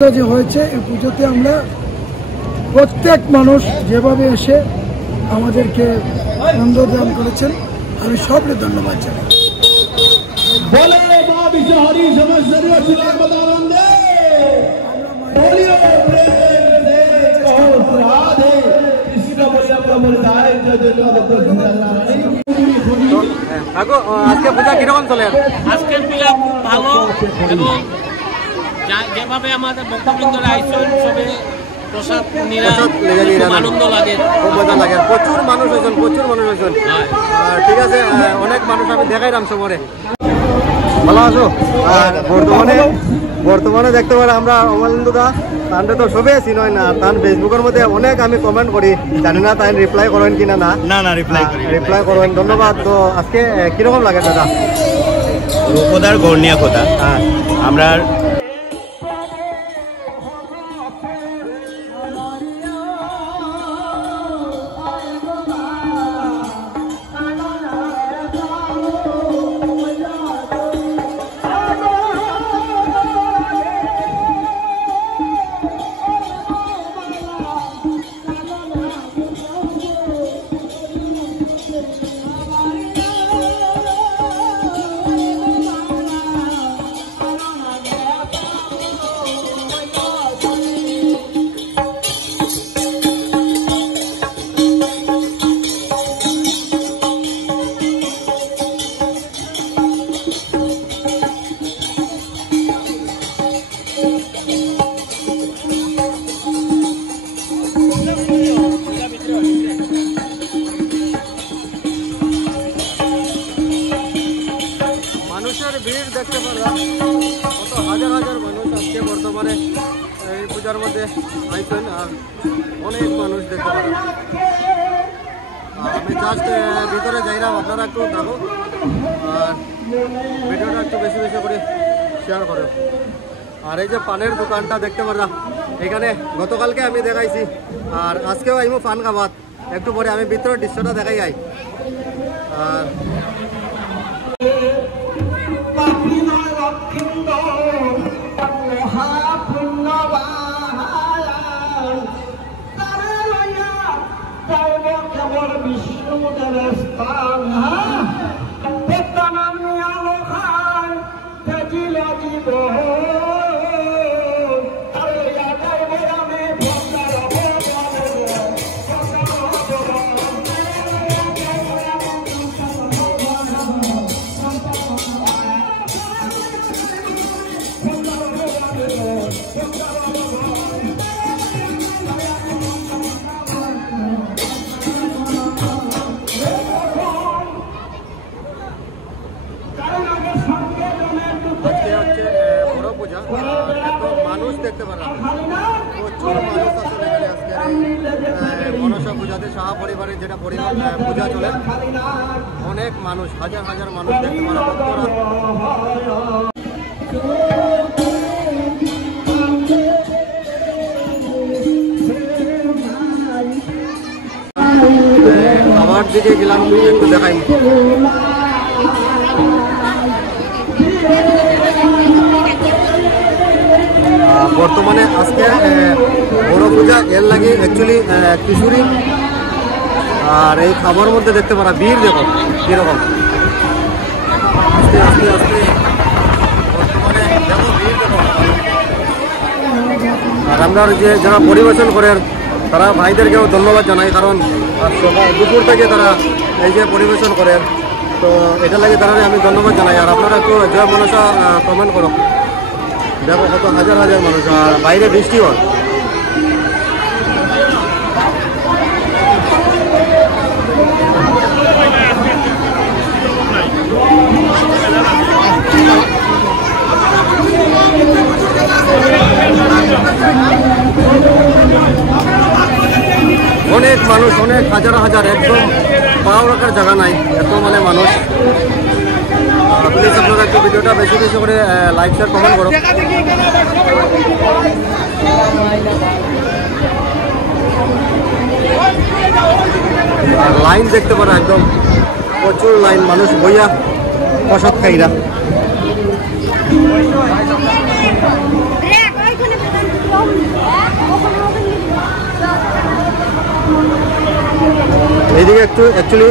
যে হয়েছে এই পুজোতে আমরা প্রত্যেক মানুষ যেভাবে এসে আমাদেরকে আনন্দ দান করেছেন, আমি সবকে ধন্যবাদ জানাই। আজকে পূজা কিরকম চলে? আজকের পূজা খুব ভালো এবং যেভাবে আমাদের ভক্তবৃন্দরা আইসন সবে প্রসাদ আনন্দ লাগে, খুব মজা লাগে। প্রচুর মানুষ হয়েছেন, প্রচুর মানুষ হয়েছেন। ঠিক আছে, অনেক মানুষ আমি দেখাইলাম সবরে। ভালো আছো? আর বর্তমানে দেখতে পারে আমরা অমলেন্দুদা তাহলে তো সবে আছি নয় না, তার ফেসবুকের মধ্যে অনেক আমি কমেন্ট করি, জানি না তাই রিপ্লাই করেন কিনা। না রিপ্লাই করেন, ধন্যবাদ। তো আজকে কিরকম লাগে দাদা? রূপদার গৌরনিয়া কথা আমরা মানুষের ভিড় দেখতে পারলাম, কত হাজার হাজার মানুষ আজকে বর্তমানে এই পূজার মধ্যে আইসেন। আর অনেক মানুষ দেখতে পারলাম। আমি জাস্ট ভিতরে যাইলাম, আপনারা একটু দেখো আর ভিডিওটা একটু বেশি বেশি করে শেয়ার করো। আর এই যে পানের দোকানটা দেখতে পারলাম, এখানে গতকালকে আমি দেখাইছি আর আজকেও আইমো পান খাবাত। একটু পরে আমি ভিতরের দৃশ্যটা দেখাই আই। আর মানুষ দেখতে পারলাম, প্রচুর মানুষ আসলে আজকে মনসা পূজাতে সাহা পরিবারের যেটা পরিবার পূজা চলে, অনেক মানুষ, হাজার হাজার মানুষ দেখতে পারলাম। খাবার দিকে গেলাম, একটু দেখাই। বর্তমানে আজকে বড় পূজা এর লাগে অ্যাকচুয়ালি খিচুড়ি। আর এই খাবার মধ্যে দেখতে পারা ভিড় দেখো কীরকম, আস্তে আস্তে আস্তে বর্তমানে দেখো ভিড় দেখো। আর আমরা যে যারা পরিবেশন করেন তারা ভাইদেরকেও ধন্যবাদ জানাই, কারণ সকাল দুপুর থেকে তারা এই যে পরিবেশন করেন, তো এটা লাগে তারা আমি ধন্যবাদ জানাই। আর আপনারা একটু জয় মনসা কমেন্ট করো, দেখো কত হাজার হাজার মানুষ। আর বাইরে বৃষ্টি হয়। অনেক মানুষ, অনেক হাজার হাজার, একদম পাও রাখার জায়গা নাই, এত মানে মানুষ। প্লিজ আপনারা একটু ভিডিওটা বেশি বেশি করে লাইক শেয়ার কমেন্ট করো। আর লাইন দেখতে পারো, একদম প্রচুর লাইন, মানুষ বইয়া প্রসাদ খাইরা। এইদিকে একটু অ্যাকচুয়ালি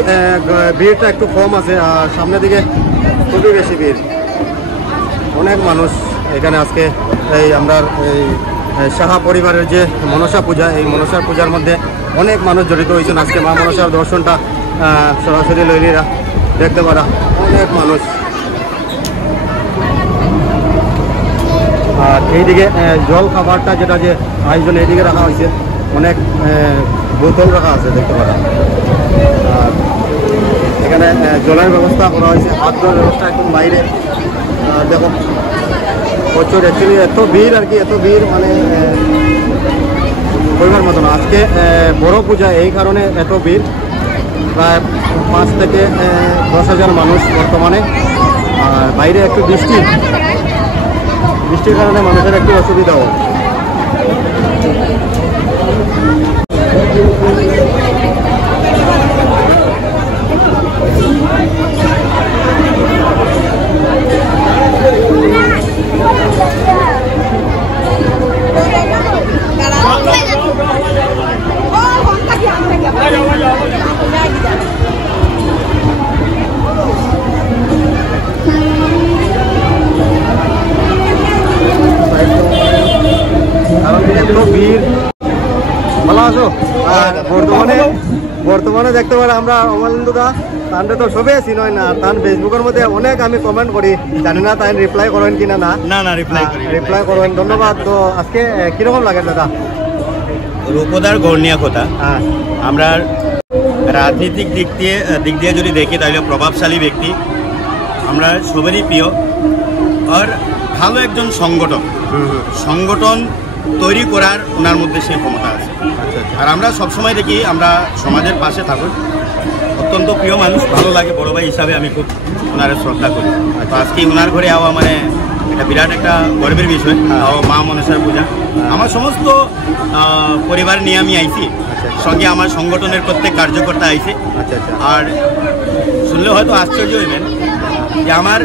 ভিড়টা একটু কম আছে, আর সামনের দিকে খুবই বেশি ভিড়। অনেক মানুষ এখানে আজকে এই আমরা এই সাহা পরিবারের যে মনসা পূজা, এই মনসা পূজার মধ্যে অনেক মানুষ জড়িত হয়েছেন। আজকে মা মনসার দর্শনটা সরাসরি লইলিরা দেখতে পারা অনেক মানুষ। আর এইদিকে জল খাবারটা যেটা যে আয়োজন এইদিকে রাখা হয়েছে, অনেক বোতল রাখা আছে দেখতে পারা। আর এখানে জলের ব্যবস্থা করা হয়েছে, হাত ধোয়ার ব্যবস্থা একদম বাইরে। দেখো প্রচুর অ্যাকচুয়ালি এত ভিড় আর কি, এত ভিড় মানে কইবার মতো না। আজকে বড় পূজা, এই কারণে এত ভিড়, প্রায় 5 থেকে 10,000 মানুষ বর্তমানে। আর বাইরে একটু বৃষ্টির কারণে মানুষের একটু অসুবিধাও। ভালো আছো? আর বর্তমানে দেখতে পারে আমরা অমলেন্দু দা তানরে তো সবে আছি নয় না, তান ফেসবুকের মধ্যে অনেক আমি কমেন্ট করি, জানি না তাই রিপ্লাই করেন কিনা না রিপ্লাই করেন, ধন্যবাদ। তো আজকে কিরকম লাগে দাদা? রূপদার গৌরনিয়া কথা, আমরা রাজনীতিক দিক দিয়ে যদি দেখি তাহলে প্রভাবশালী ব্যক্তি, আমরা সবারই প্রিয়। আর ভালো একজন সংগঠন তৈরি করার ওনার মধ্যে সেই ক্ষমতা আছে। আর আমরা সবসময় দেখি আমরা সমাজের পাশে থাকুন, অত্যন্ত প্রিয় মানুষ, ভালো লাগে। বড় ভাই হিসাবে আমি খুব ওনার শ্রদ্ধা করি। তো আজকে ওনার ঘরে আওয়া মানে এটা বিরাট একটা গর্বের বিষয়। মা মনসার পূজা আমার সমস্ত পরিবার নিয়ে আমি আইছি, সঙ্গে আমার সংগঠনের প্রত্যেক কার্যকর্তা আইছে। আর শুনলে হয়তো আশ্চর্য হইবেন যে আমার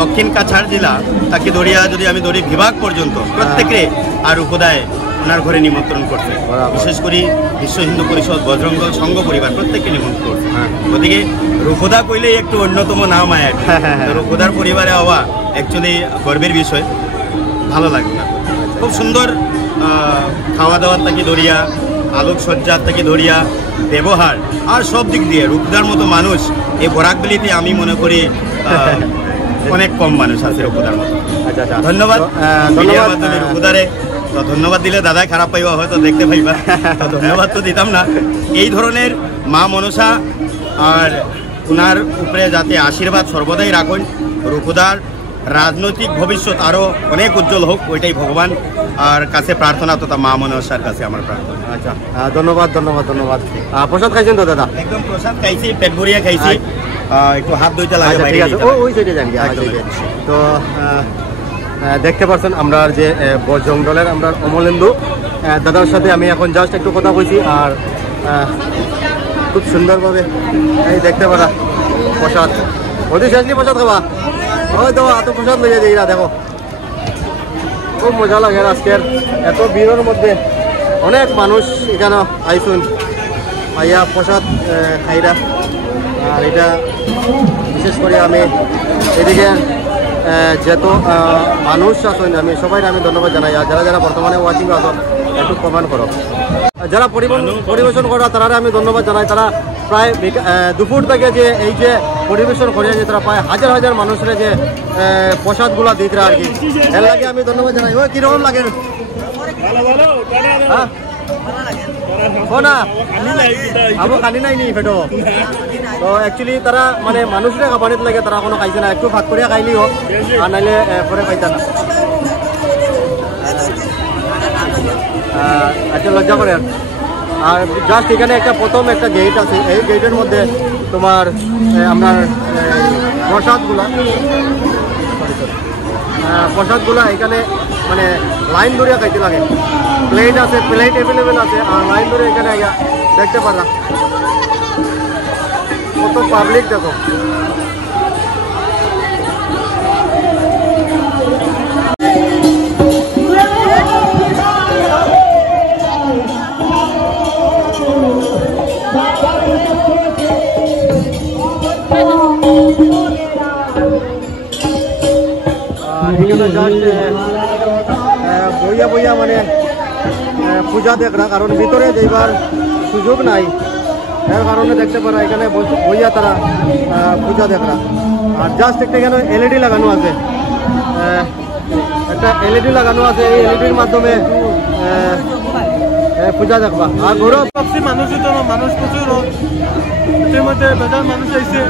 দক্ষিণ কাছাড় জেলা তাকে দড়িয়া যদি আমি ধরি বিভাগ পর্যন্ত প্রত্যেকে আর উপদায় ওনার ঘরে নিমন্ত্রণ করছে। বিশেষ করে বিশ্ব হিন্দু পরিষদ, বজরং দল, সংঘ পরিবার প্রত্যেককে নিমন্ত্রণ করছে। গতিকে রূপদা কইলেই একটু অন্যতম নাম আয়। রূপদার পরিবারে হওয়া অ্যাকচুয়ালি গর্বের বিষয়, ভালো লাগে না। খুব সুন্দর খাওয়া দাওয়ার থেকে ধরিয়া, আলোকসজ্জার থেকে ধরিয়া, ব্যবহার আর সব দিক দিয়ে রূপদার মতো মানুষ এই বরাকবেলিতে আমি মনে করি অনেক কম মানুষ আছে রূপদার মতো। ধন্যবাদ রূপদারে। তো ধন্যবাদ দিলে দাদাই খারাপ পাইবা, হয়তো দেখতে পাইবা, তো ধন্যবাদ তো দিতাম না। এই ধরনের মা মনসা আর ওনার উপরে যাতে আশীর্বাদ সর্বদাই রাখুন, রূপদার রাজনৈতিক ভবিষ্যৎ আরও অনেক উজ্জ্বল হোক, ওইটাই ভগবান আর কাছে প্রার্থনা, তথা মা মনসার কাছে আমার প্রার্থনা। আচ্ছা, ধন্যবাদ। প্রসাদ খাইছেন তো দাদা? একদম প্রসাদ খাইছি, পেট ভরিয়া খাইছি, একটু হাত ধুইতে লাগে। ঠিক আছে, ওই সাইডে যান। তো দেখতে পাচ্ছেন আমরা যে বজরং দলের আমরা অমলেন্দু দাদার সাথে আমি এখন জাস্ট একটু কথা বলছি। আর খুব সুন্দরভাবে এই দেখতে পারা প্রসাদ, অতি শেষলি প্রসাদ খাবা, ওই তো এত প্রসাদ লইয়া যাই না। দেখো খুব মজা লাগে আজকের এত ভিড়ের মধ্যে, অনেক মানুষ এখানে আইসুন আইয়া প্রসাদ খাইরা। আর এটা বিশেষ করে আমি এদিকে যেহেতু মানুষ আছেন, আমি সবাই আমি ধন্যবাদ জানাই। আর যারা বর্তমানে ওয়াচিং আছো একটু কমেন্ট করো, যারা পরিবেশন করা তারা আমি ধন্যবাদ জানাই। তারা প্রায় দুপুর থেকে যে এই যে পরিবেশন করে যে তারা প্রায় হাজার মানুষের যে প্রসাদগুলা দিতে আর কি, এর লাগে আমি ধন্যবাদ জানাই। ওই কিরকম লাগে? হ্যাঁ না আবো খানি নাই নি ফেটো। তো অ্যাকচুয়ালি তারা মানে মানুষের খাবারের লাগে তারা কোনো খাইছে না, একটু ভাগ করিয়া খাইলেই হোক, আর নাইলে পরে খাইতা না। আচ্ছা, লজ্জা করে। আর জাস্ট এখানে প্রথম একটা গেট আছে, এই গেটের মধ্যে তোমার আপনার প্রসাদগুলা এখানে মানে লাইন ধরিয়া খাইতে লাগে। প্লেট আছে, প্লেট অ্যাভেলেবেল আছে, আর লাইন ধরে এখানে দেখতে পারলাম কত পাবলিক। দেখো বইয়া বইয়া মানে পূজা দেখরা, কারণ ভিতরে যাইবার সুযোগ নাই, এর কারণে দেখতে পারা এখানে বইয়া তারা পূজা দেখরা। আর জাস্ট একটা এখানে এলইডি লাগানো আছে, একটা এলইডি লাগানো আছে, এই এলইডির মাধ্যমে পূজা দেখবা। আর গৌরব মানুষ প্রচুর এর মধ্যে বেজার মানুষ আইছে,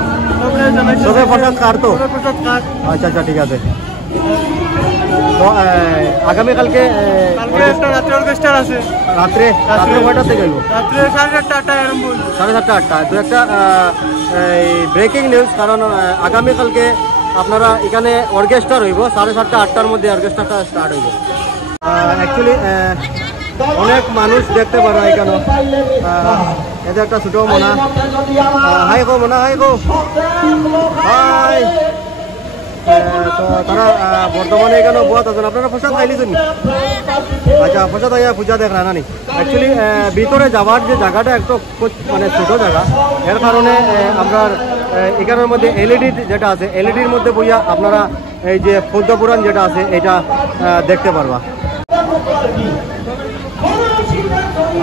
সবে প্রসাদ কার তো? প্রসাদ কার। আচ্ছা আচ্ছা, ঠিক আছে। তো আগামীকালকে একটা রাত্রে অর্কেস্ট্রা আছে। রাত্রে কয়টা থেকে গেল? রাত্রে 7:30-8টায় আরম্ভ। 7:30 8টা। তো একটা ব্রেকিং নিউজ, কারণ আগামীকালকে আপনারা এখানে অর্কেস্ট্রা রইব 7:30 8টার মধ্যে অর্কেস্ট্রাটা স্টার্ট হইব। অ্যাকচুয়ালি অনেক মানুষ দেখতে পারো এখানে। এটা একটা ছোট মোনা, হাই গো মোনা, হাই গো হাই। তো তারা বর্তমানে এখানে বহুত আছেন। আপনারা প্রসাদ খাইলিছেন? আচ্ছা, প্রসাদ আইয়া পূজা দেখ না নি। অ্যাকচুয়ালি ভিতরে যাওয়ার যে জায়গাটা একটু মানে ছোট জায়গা, এর কারণে আমরা এখানের মধ্যে এলইডি যেটা আছে, এলইডির মধ্যে বইয়া আপনারা এই যে পদ্মপুরাণ যেটা আছে এটা দেখতে পারবা।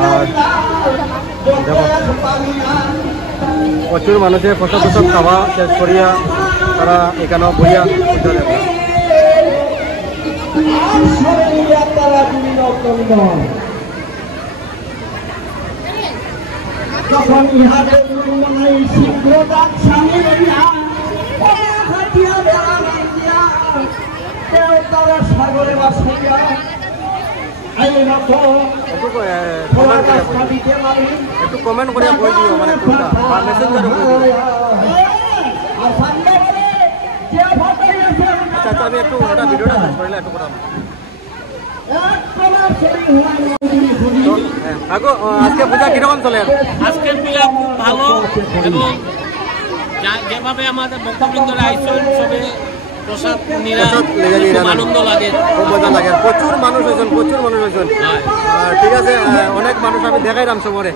আর দেখো প্রচুর মানুষের প্রসাদ প্রসাদ খাওয়া শেষ করিয়া তারা এখানে বইয়া পূজা দেখে। যখন ইহাদের শীঘ্রতার স্বামী কেউ তারা সাগরে বাস করিয়া একটু কমেন্ট করে বই দিও, মানে কোনটা বা মেসেঞ্জারে বই দিও। আচ্ছা আচ্ছা, আমি একটু ওটা ভিডিওটা শেষ করিলে একটু করাম। আজকে পূজা কিরকম চলে? আজকের পূজা খুব ভালো, এবং যেভাবে আমাদের ভক্তবৃন্দরা আইসন সবে প্রসাদ আনন্দ লাগে, খুব মজা লাগে। প্রচুর মানুষ হয়েছেন, প্রচুর মানুষ হয়েছেন। ঠিক আছে, অনেক মানুষ আমি দেখাইলাম সবরে।